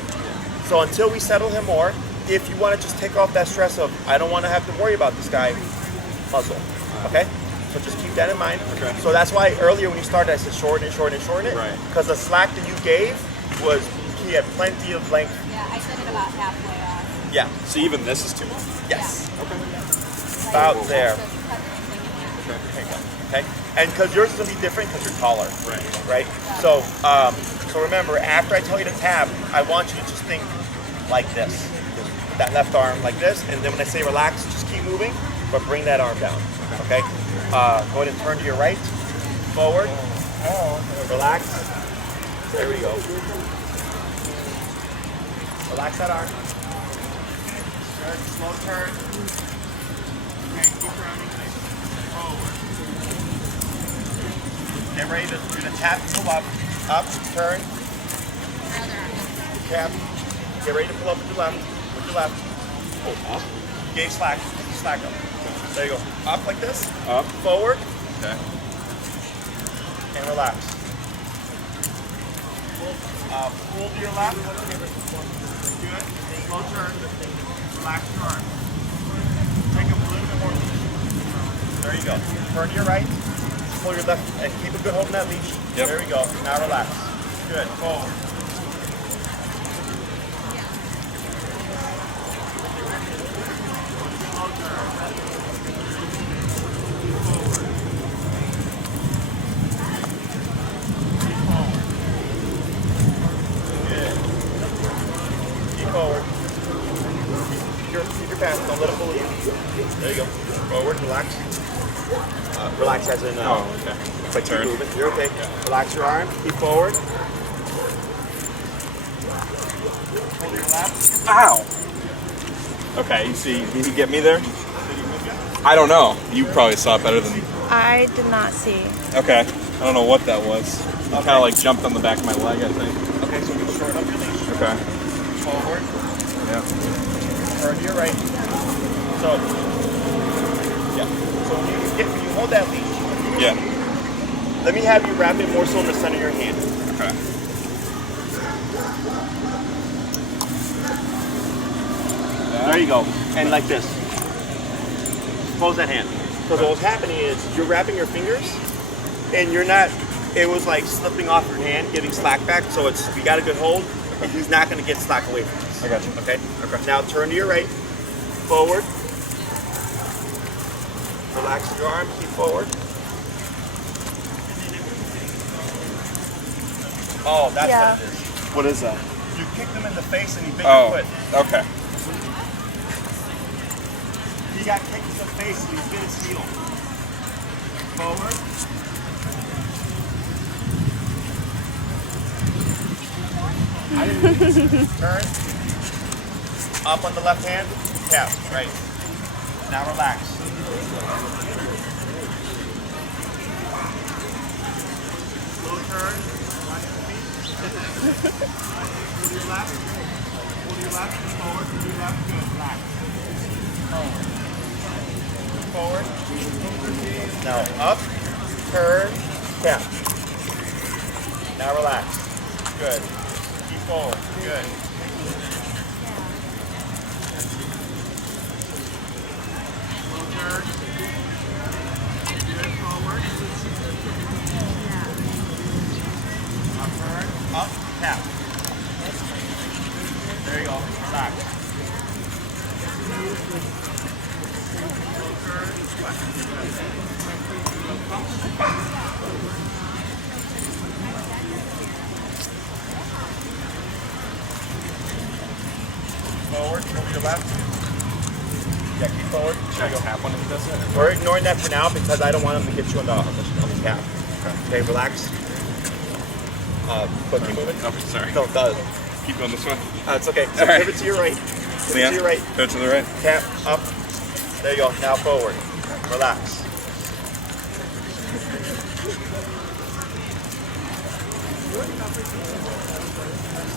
So until we settle him more, if you want to just take off that stress of, I don't want to have to worry about this guy, muzzle. Okay? So just keep that in mind. Okay. So that's why earlier when you started, I said shorten it. Right. Because the slack that you gave was, he had plenty of length. Yeah, I said it about halfway off. Yeah. So even this is too much. Yes. Okay. About there. So if you cut anything in half. There you go. Okay? And because yours is going to be different because you're taller. Right. Right? So, so remember, after I tell you to tap, I want you to just think like this. That left arm like this, and then when I say relax, just keep moving, but bring that arm down. Okay? Go ahead and turn to your right, forward, relax. There we go. Relax that arm. Turn, slow turn. Okay, keep turning. Forward. Get ready to do the tap, pull up, turn, tap. Get ready to pull up with your left. With your left. Oh, up. Gauge slack. Slack up. There you go. Up like this. Up. Forward. Okay. And relax. Pull to your left. Good. Slow turn. Relax your arm. Take up a little bit more leash. There you go. Turn to your right. Pull your left and keep a good hold on that leash. Yep. There we go. Now relax. Good. Forward. Forward. Keep your pass. Don't let it pull you. There you go. Forward. Relax. Relax as in. Okay. If I turn. Moving. You're okay. Yeah. Relax your arm. Keep forward. Hold your left. Ow! Okay, you see, did he get me there? I don't know. You probably saw it better than me. I did not see. Okay. I don't know what that was. He kind of like jumped on the back of my leg, I think. Okay, so we short up your leash. Okay. Forward. Yeah. Turn to your right. So, yeah. So when you hold that leash, Yeah. let me have you wrap it more so in the center of your hand. Okay. There you go. And like this. Close that hand. Because what's happening is you're wrapping your fingers and you're not, it was like slipping off your hand, getting slack back. So it's, we got a good hold and he's not going to get slack away from us. I got you. Okay? Now turn to your right. Forward. Relax your arm. Keep forward. Oh, that's Yeah. what it is. What is that? You kicked him in the face and he bit Oh, your foot. okay. He got kicked in the face and he bit his heel. Forward. I didn't turn. Up on the left hand. Tap. Right. Now relax. Slow turn. Watch your feet. Pull to your left. Pull to your left. Forward. Pull to your left. Good. Relax. Forward. Now up, turn, tap. Now relax. Good. Keep forward. Good. Slow turn. Good. Forward. Up, turn. Up, tap. There you go. Relax. Forward, over your left. Yeah, keep forward. Should I go half one into this? We're ignoring that for now because I don't want him to hit you on the calf. Okay, relax. But keep moving. Oh, sorry. No, it does. Keep going this way. It's okay. So All right. pivot to your right. Pivot to your right. Go to the right. Cap up. There you go. Now forward. Relax.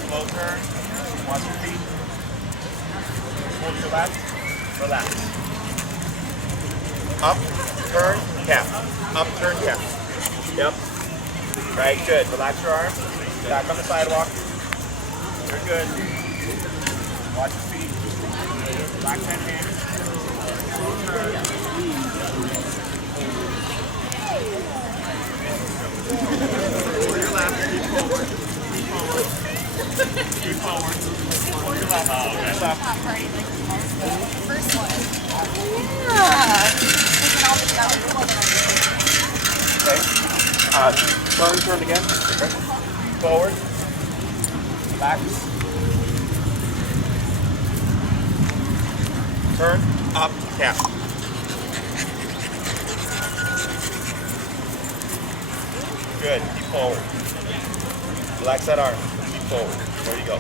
Slow turn. Watch your feet. Hold your left. Relax. Up, turn, cap. Up, turn, cap. Yep. Right, good. Relax your arm. Back on the sidewalk. You're good. Watch your feet. Relax that hand. Slow turn. Hold your left. Keep forward. Keep forward. Keep forward. Hold your left. Hold your left. Top party like the most, the first one. Yeah. Taking all this out. Okay. Turn again. Okay. Forward. Back. Turn. Up. Cap. Good. Keep forward. Relax that arm. Keep forward. There you go.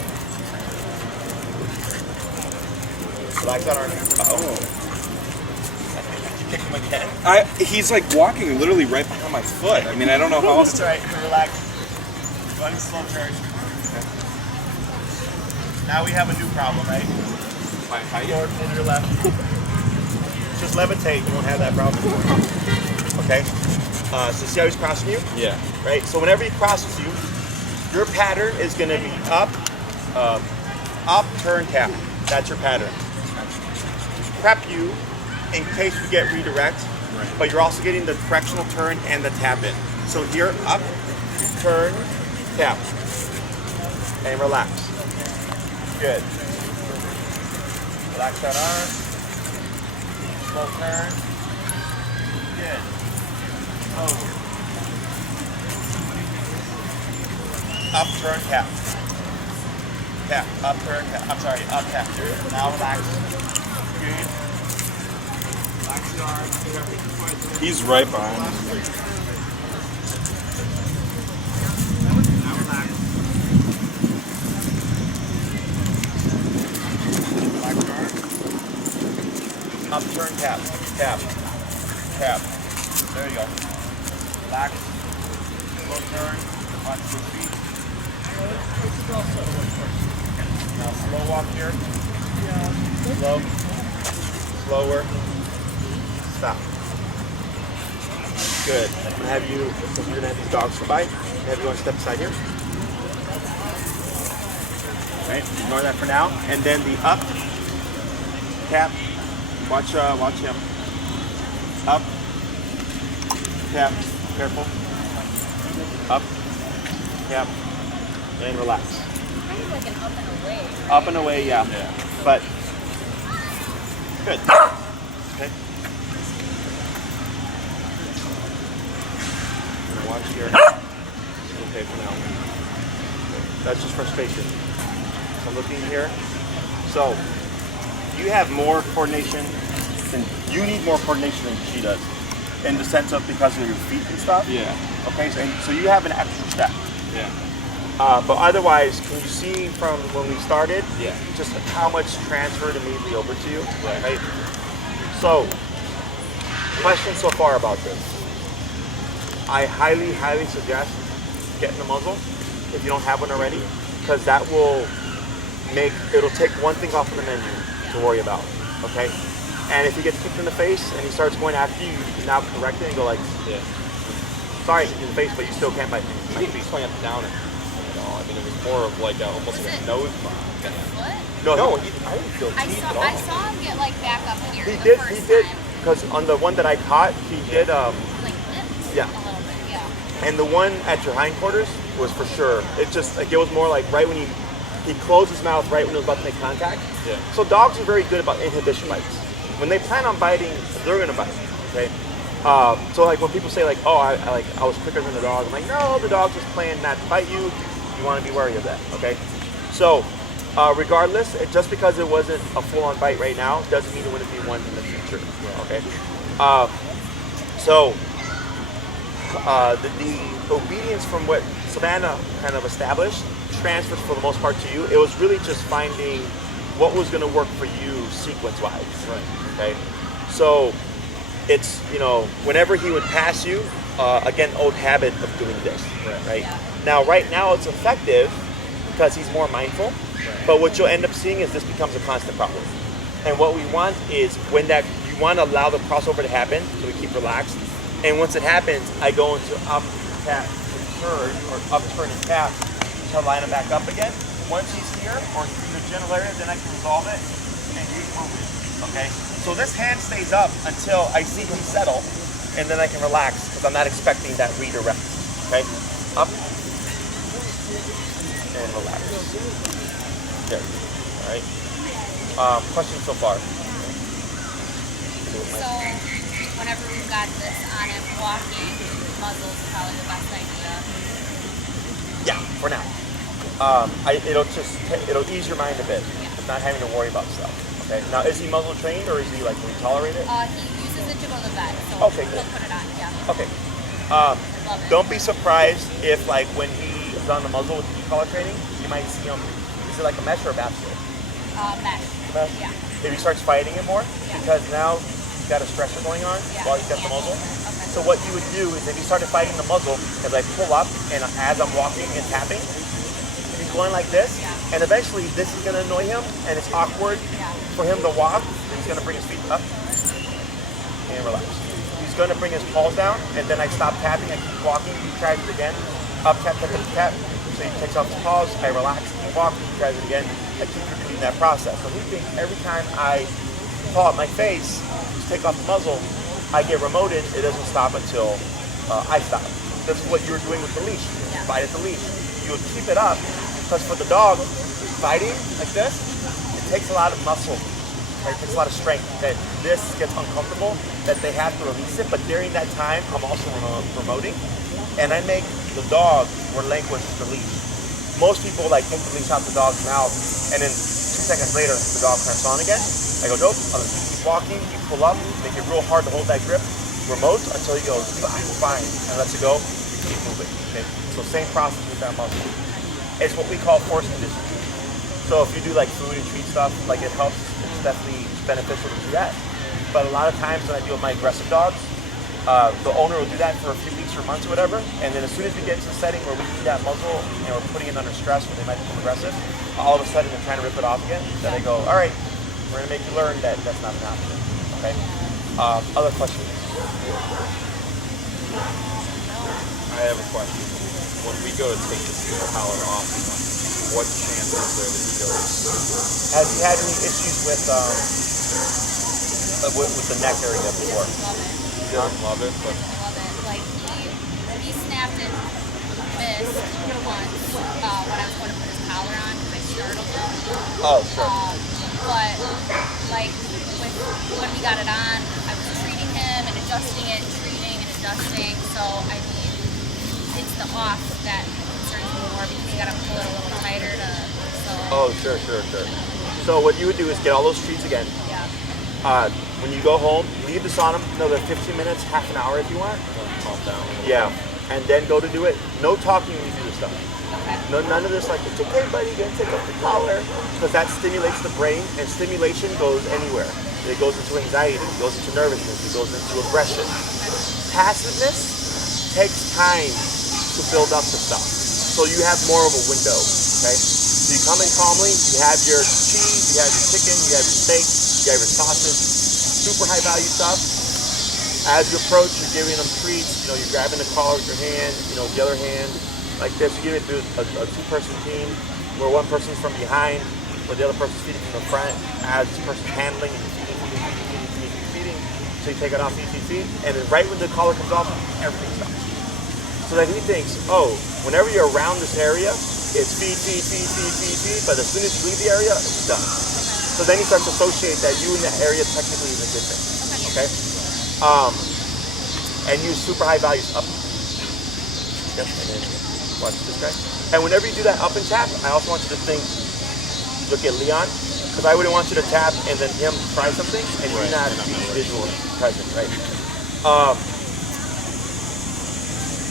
Relax that arm. Oh. Kick him again. He's like walking literally right behind my foot. I mean, I don't know how else That's to. right. Relax. One slow turn. Now we have a new problem, right? My height. Forward, to your left. Just levitate. You won't have that problem. Okay. So see how he's crossing you? Yeah. Right? So whenever he crosses you, your pattern is going to be up, turn, tap. That's your pattern. Prep you in case you get redirect, but you're also getting the correctional turn and the tap in. So here, up, turn, tap, and relax. Good. Relax that arm. Slow turn. Good. Over. Up, turn, tap. Tap, up, turn, tap. I'm sorry, up, tap. Now relax. Good. Relax your arm. He's right behind me. Now relax. Relax your arm. Up, turn, tap. Tap. Tap. There you go. Relax. Slow turn. Watch your feet. Now slow walk here. Slow. Slower. Stop. Good. I'm gonna have you, so we're gonna have these dogs come by. Have you want to step aside here? Right, ignore that for now. And then the up, tap. Watch him. Up, tap. Careful. Up, tap, and relax. Kind of like an up and away. Right? Up and away, yeah. But good. Okay. Watch here. Okay for now. That's just frustration. So I'm looking here. So you have more coordination than you need more coordination than she does, in the sense of because of your feet and stuff. Yeah. Okay. So you have an extra step. Yeah. But otherwise, can you see from when we started, Yeah. just how much transferred immediately over to you? Right. So, questions so far about this? I highly, highly suggest getting a muzzle if you don't have one already, because that will it'll take one thing off of the menu to worry about, okay? And if he gets kicked in the face and he starts going after you, you can now correct it and go like, Yeah. sorry, I kicked you in the face, but you still can't bite me. I think he's going up and down it. I mean, it was more of like almost like a nose bomb. What? No, I didn't feel I teeth saw, at all. I saw him get like back up here he the did, first he did, time. because on the one that I caught, he did, Like lipped Yeah. a little bit, yeah. and the one at your hindquarters was for sure. It just, like, it was more like right when he closed his mouth right when he was about to make contact. Yeah. So dogs are very good about inhibition bites. When they plan on biting, they're gonna bite, okay? So like when people say like, oh, I was quicker than the dog, I'm like, no, the dog's just playing not to bite you. You want to be wary of that, okay? So regardless, just because it wasn't a full-on bite right now doesn't mean it wouldn't be one in the future, okay? The obedience from what Savannah kind of established transfers for the most part to you. It was really just finding what was going to work for you sequence-wise, okay? So it's, you know, whenever he would pass you, again, old habit of doing this, right? Now, right now it's effective because he's more mindful, but what you'll end up seeing is this becomes a constant problem. And what we want is when that, you want to allow the crossover to happen, so we keep relaxed. And once it happens, I go into up, tap, and turn, or up, turn, and tap to line him back up again. Once he's here, or in the general area, then I can resolve it and keep moving, okay? So this hand stays up until I see him settle, and then I can relax, because I'm not expecting that redirect, okay? Up, and relax. There, all right? Questions so far? So, whenever we've got this on him walking, muzzle's probably the best idea. Yeah, for now. It'll ease your mind a bit, not having to worry about stuff. Okay. Now, is he muzzle trained, or is he like, can he tolerate it? He uses it to go to the vet, so okay, he'll good. put it on. Yeah. Okay. Love it. Don't be surprised if, like, when he is on the muzzle with the e-collar training, you might see him. Is it like a mesh or a basket? Mesh. Mesh. Yeah. If he starts fighting it more, because now he's got a stressor going on while he's got the muzzle. Okay. So what you would do is if he started fighting the muzzle, as I pull up and as I'm walking and tapping, he's going like this, and eventually this is going to annoy him, and it's awkward for him to walk. And he's going to bring his feet up and relax. He's going to bring his paws down, and then I stop tapping, I keep walking, he tries it again, up, tap, tap, tap, tap. So he takes off his paws, I relax, keep walking, he tries it again. I keep repeating that process. So he thinks every time I paw up my face, just take off the muzzle, I get remoted, it doesn't stop until I stop. That's what you were doing with the leash. Bite at the leash. You would keep it up, because for the dog, biting like this, it takes a lot of muscle. Right? It takes a lot of strength. That this gets uncomfortable, that they have to release it. But during that time, I'm also remoting, and I make the dog relinquish the leash. Most people like take the leash out the dog's mouth, and then 2 seconds later, the dog cramps on again. I go, nope, I'll keep walking, you pull up, make it real hard to hold that grip, remote until he goes, fine, and lets it go, you keep moving, okay? So same process with that muscle. It's what we call force conditioning. So if you do like food and treat stuff, like it helps, it's definitely beneficial to do that. But a lot of times when I deal with my aggressive dogs, the owner will do that for a few weeks or months or whatever, and then as soon as we get into the setting where we need that muzzle and we're putting it under stress where they might become aggressive, all of a sudden they're trying to rip it off again, then I go, all right, we're gonna make you learn that that's not an option, okay? Other questions? I have a question. When we go to take the collar off, what chance is there that he goes? Has he had any issues with the neck area before? Love it. He doesn't love it, but Love it. Like he snapped and missed once when I was going to put his collar on because I startled him. Oh, sure. But like when we got it on, I was treating him and adjusting it, treating and adjusting. So I mean, it's the off that concerns me more because you got to pull it a little tighter to. So. Oh, sure. So what you would do is get all those treats again. Yeah. When you go home, leave this on them another 15 minutes, half an hour if you want. calm down. Yeah, and then go to do it. No talking when you do this stuff. Okay. No, none of this like, it's okay, buddy, you're gonna take off the collar, because that stimulates the brain, and stimulation goes anywhere. It goes into anxiety, it goes into nervousness, it goes into aggression. Passiveness takes time to build up the stuff, so you have more of a window. Okay, so you come in calmly, you have your cheese, you have your chicken, you have your steak, you have your sausage, super high value stuff. As you approach, you're giving them treats, you're grabbing the collar with your hand, the other hand, like this. You give it to a two-person team, where one person's from behind, where the other person's feeding from the front, as this person's handling and feeding, so you take it off ECC, and then right when the collar comes off, everything stops. So that he thinks, oh, whenever you're around this area, it's feed, but as soon as you leave the area, it's done. So then he starts to associate that you in that area technically is a good thing, okay? and use super high values up. Yep, and then watch this guy. And whenever you do that up and tap, I also want you to look at Leon, because I wouldn't want you to tap and then him try something and you not be visual present, right?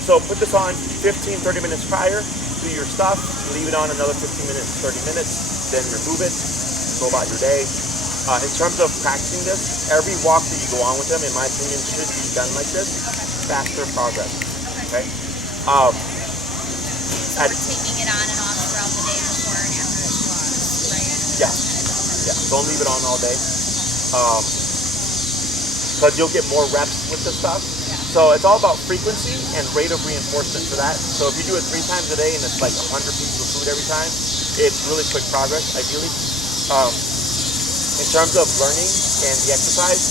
So put this on 15, 30 minutes prior, do your stuff, leave it on another 15 minutes, 30 minutes, then remove it, go about your day. In terms of practicing this, every walk that you go on with them, in my opinion, should be done like this. Faster progress. Okay. So we're taking it on and off throughout the day before and after each walk, right? Yeah. Yeah. Don't leave it on all day. Because you'll get more reps with this stuff. Yeah. So it's all about frequency and rate of reinforcement for that. So if you do it 3 times a day and it's like 100 pieces of food every time, it's really quick progress, ideally. In terms of learning and the exercise,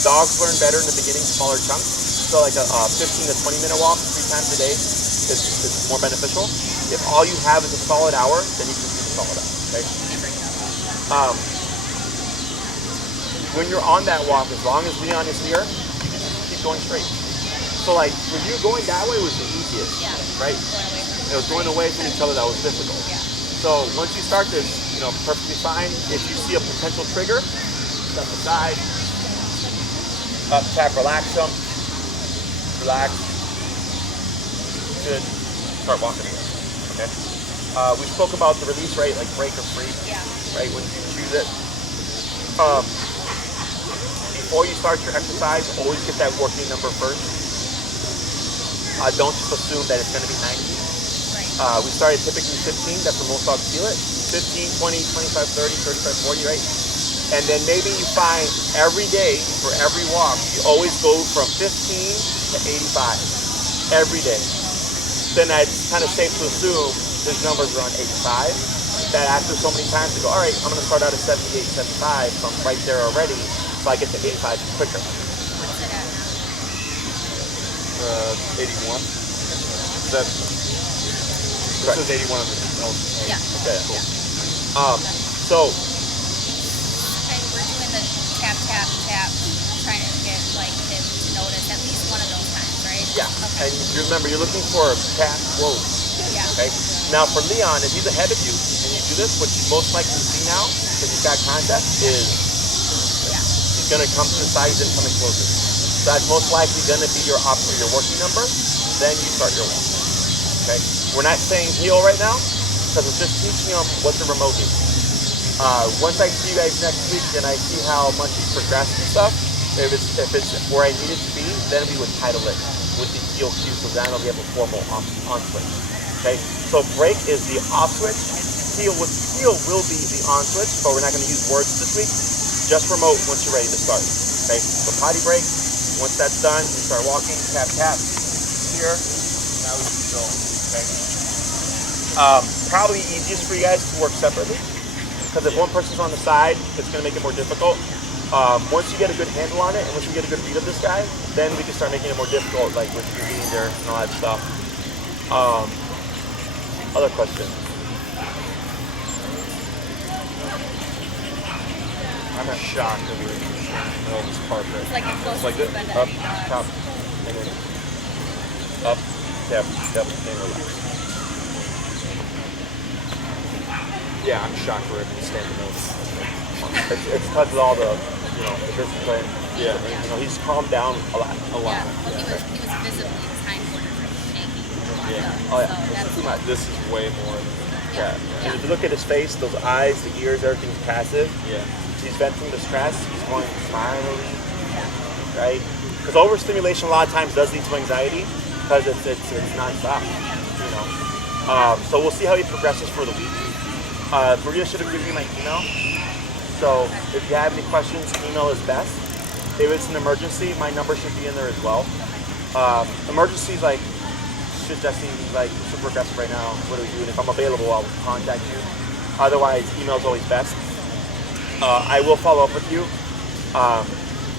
dogs learn better in the beginning, smaller chunks. So like a 15 to 20 minute walk 3 times a day is more beneficial. If all you have is a solid hour, then you can do the solid hour, okay? When you're on that walk, as long as Leon is here, you can just keep going straight. So like, with you going that way was the easiest, right? It was going away from each other that was difficult. Yeah. So once you start this, perfectly fine. If you see a potential trigger, step aside, up, tap, relax them, relax, good, start walking again, okay? We spoke about the release rate, like break or free, right, when you choose it. Before you start your exercise, always get that working number first. Don't just assume that it's going to be 90. We started typically 15, that's when most dogs feel it. 15, 20, 25, 30, 35, 40, right? And then maybe you find every day, for every walk, you always go from 15 to 85, every day. Then it's kind of safe to assume this number's around 85, that after so many times you go, all right, I'm gonna start out at 78, 75, so I'm right there already, so I get to 85 quicker. What's it at now? 81. This is 81 on the Yeah. Okay, cool. Yeah. So, Okay, we're doing the tap, tap, tap, trying to get like him to notice at least one of those times, right? yeah, Okay. and you remember, you're looking for tap, whoa, Yeah. okay? Now for Leon, if he's ahead of you, and you do this, what you most likely see now, because he's got contact, is he's gonna come to the side, he's gonna come in closer. So that's most likely gonna be your working number, then you start your walk, okay? We're not saying heel right now, because it's just teaching him what the remote is. Once I see you guys next week and I see how much he's progressed and stuff, if it's where I need it to be, then we would title it with the heel cue, so then we have a formal on switch. Okay, so break is the off switch. Heel will be the on switch, but we're not going to use words this week. Just remote once you're ready to start. Okay, so potty break. Once that's done, you start walking. Tap tap. Here. Now we keep going. Okay. Probably easiest for you guys to work separately, because if one person's on the side, it's going to make it more difficult. Once you get a good handle on it, and once you get a good read of this guy, then we can start making it more difficult, like with your behavior and all that stuff. Other question? I'm shocked that we were in the middle of this park right It's like the closest Like this? we've been to Up, any dogs. top, and then up, tap, tap, and relax. Yeah, I'm shocked we're able to stand in the middle of this. It's because of all the discipline. Yeah. He's calmed down a lot. Yeah, well, he was visibly, his hindquarters were shaking. Yeah. Oh yeah, So that's too much. This is way more. Yeah. And if you look at his face, those eyes, the ears, everything's passive. Yeah. He's venting the stress. He's going finally, right? Because overstimulation a lot of times does lead to anxiety because it's nonstop. So we'll see how he progresses for the week. Maria should have given you my email. So if you have any questions, email is best. If it's an emergency, my number should be in there as well. Emergencies like suggesting like super aggressive right now. What do we do? And if I'm available, I'll contact you. Otherwise, email is always best. I will follow up with you.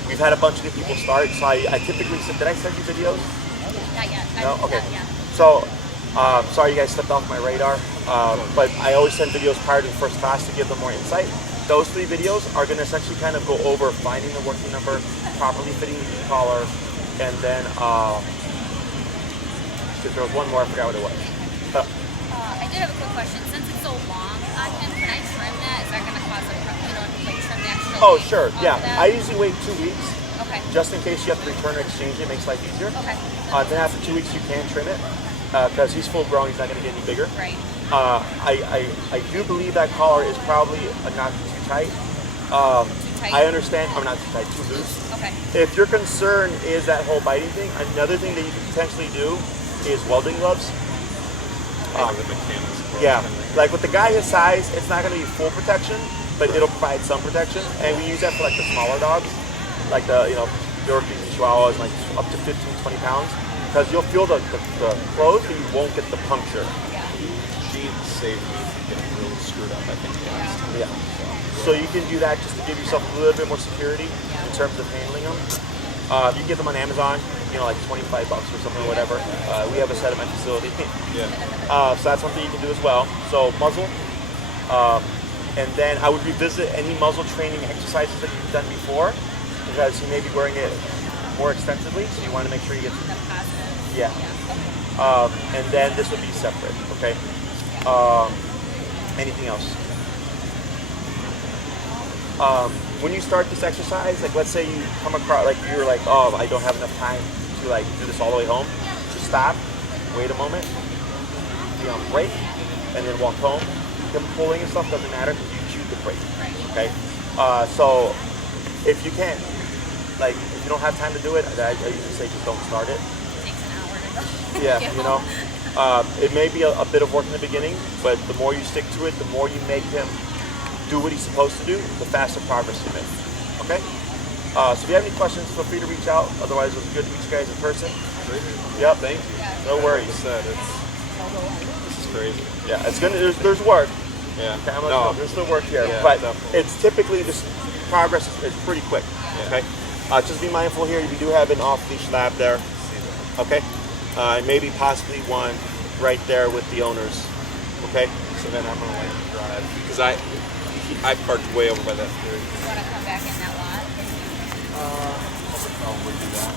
We've had a bunch of new people start, so I typically said, did I send you videos? Not yet. No? Okay. Not yet. So, sorry you guys slipped off my radar, but I always send videos prior to the first class to give them more insight. Those 3 videos are going to essentially kind of go over finding the working number, properly fitting the collar, And then there was one more, I forgot what it was. I did have a quick question. Since it's so long on him, can I trim that? Is that going to cause a, like trim the extra? Oh, length sure, off yeah. of that? I usually wait 2 weeks, Okay. just in case you have to return or exchange it. It makes life easier. Okay. Then after 2 weeks, you can trim it, because he's full grown, he's not going to get any bigger. Right. I do believe that collar is probably a notch too tight. Too tight? I understand, I'm not too tight, too loose. Okay. If your concern is that whole biting thing, another thing that you can potentially do is welding gloves. The mechanics. Yeah, like with the guy his size, it's not going to be full protection, but it'll provide some protection. And we use that for like the smaller dogs, like the Yorkies and Chihuahuas, like up to 15, 20 pounds, because you'll feel the clothes, but you won't get the puncture. Jeans saved me from getting really screwed up, I think, last time. Yeah. So you can do that just to give yourself a little bit more security in terms of handling them. You can get them on Amazon, like $25 or something, or whatever. We have a set at my facility. Yeah. So that's something you can do as well. So muzzle, and then I would revisit any muzzle training exercises that you've done before, because you may be wearing it more extensively, so you want to make sure you get. The positive. Yeah. And then this would be separate. Okay. Anything else? When you start this exercise, like let's say you come across, like you're like, oh, I don't have enough time to like do this all the way home. Just stop, wait a moment, be on break, and then walk home. Them pulling and stuff doesn't matter because you choose the break. Okay. So if you can't, like, if you don't have time to do it, I usually say just don't start it. It takes an hour to go. Yeah, it may be a bit of work in the beginning, but the more you stick to it, the more you make him do what he's supposed to do, the faster progress you make. Okay? So if you have any questions, feel free to reach out. Otherwise, it was good to meet you guys in person. Yep. Thank you. No worries. Like I said, this is crazy. Yeah, it's gonna. There's work. Yeah. Okay, there's still work here, Yeah, but definitely. it's typically this progress is pretty quick. Okay. Just be mindful here. We do have an off-leash lab there. Okay. And maybe possibly one right there with the owners. Okay. So then I'm gonna let you drive because I parked way over by that theory. You want to come back in that lot? I'll probably do that.